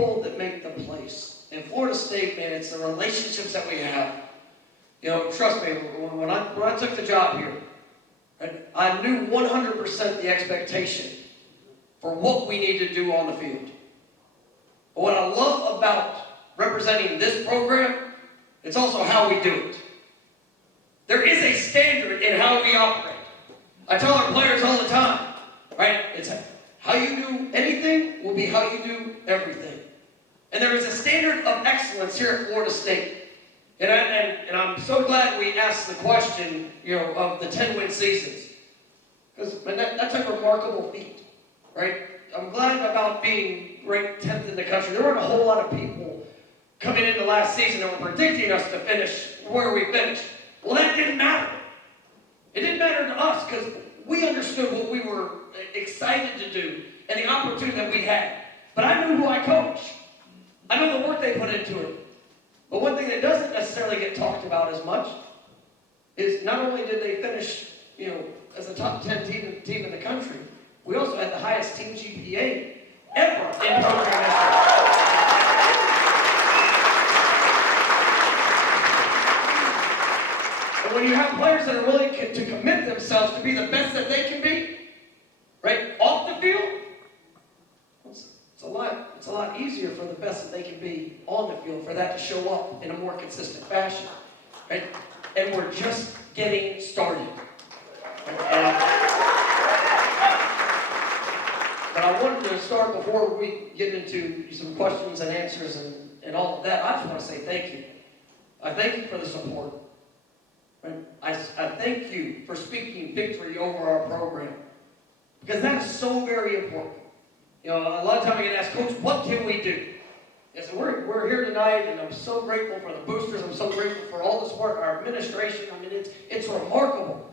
people that make the place. In Florida State, man, it's the relationships that we have. You know, trust me, when I took the job here, I knew 100% the expectation for what we need to do on the field. But what I love about representing this program, it's also how we do it. There is a standard in how we operate. I tell our players all the time, right? It's how you do anything will be how you do everything. And there is a standard of excellence here at Florida State. And I'm so glad we asked the question, you know, of the 10-win seasons. Because that's a remarkable feat, right? I'm glad about being ranked 10th in the country. There weren't a whole lot of people coming into last season that were predicting us to finish where we finished. Well, that didn't matter. It didn't matter to us because we understood what we were excited to do and the opportunity that we had. But I knew who I coached. I know the work they put into it. But one thing that doesn't necessarily get talked about as much is not only did they finish, you know, as a top 10 team in the country, we also had the highest team GPA ever in program history. And when you have players that are willing to commit themselves to be the best that they can be, right, off the field, it's a lot easier for the best that they can be on the field for that to show up in a more consistent fashion, right? And we're just getting started. But I wanted to start before we get into some questions and answers and all of that. I just want to say thank you. I thank you for the support. I thank you for speaking victory over our program. Because that is so very important. You know, a lot of times I get asked, Coach, what can we do? And so we're here tonight, and I'm so grateful for the boosters. I'm so grateful for all the support, our administration. I mean, it's remarkable.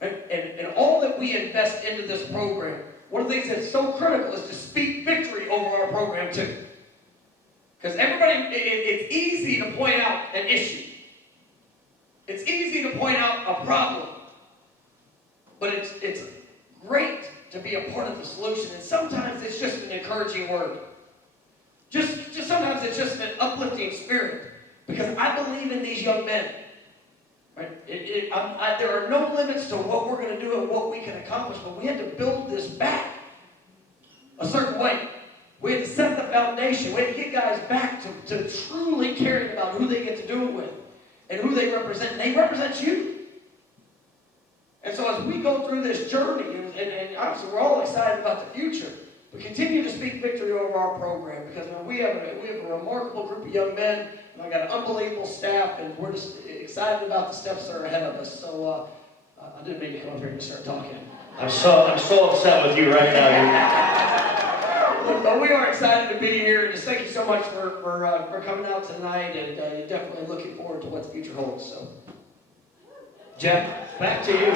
And all that we invest into this program, one of the things that's so critical is to speak victory over our program too. Because everybody, it's easy to point out an issue. It's easy to point out a problem. But it's great to be a part of the solution. And sometimes it's just an encouraging word. Just sometimes it's just an uplifting spirit. Because I believe in these young men. Right? There are no limits to what we're going to do and what we can accomplish, but we had to build this back a certain way. We had to set the foundation. We had to get guys back to truly caring about who they get to do it with and who they represent. And they represent you. And so as we go through this journey, and obviously we're all excited about the future, we continue to speak victory over our program because we have a remarkable group of young men, and I've got an unbelievable staff, and we're just excited about the steps that are ahead of us. So I didn't mean to come up here and start talking. I'm so upset with you right now. But we are excited to be here, and just thank you so much for coming out tonight, and definitely looking forward to what the future holds. So, Jeff, back to you.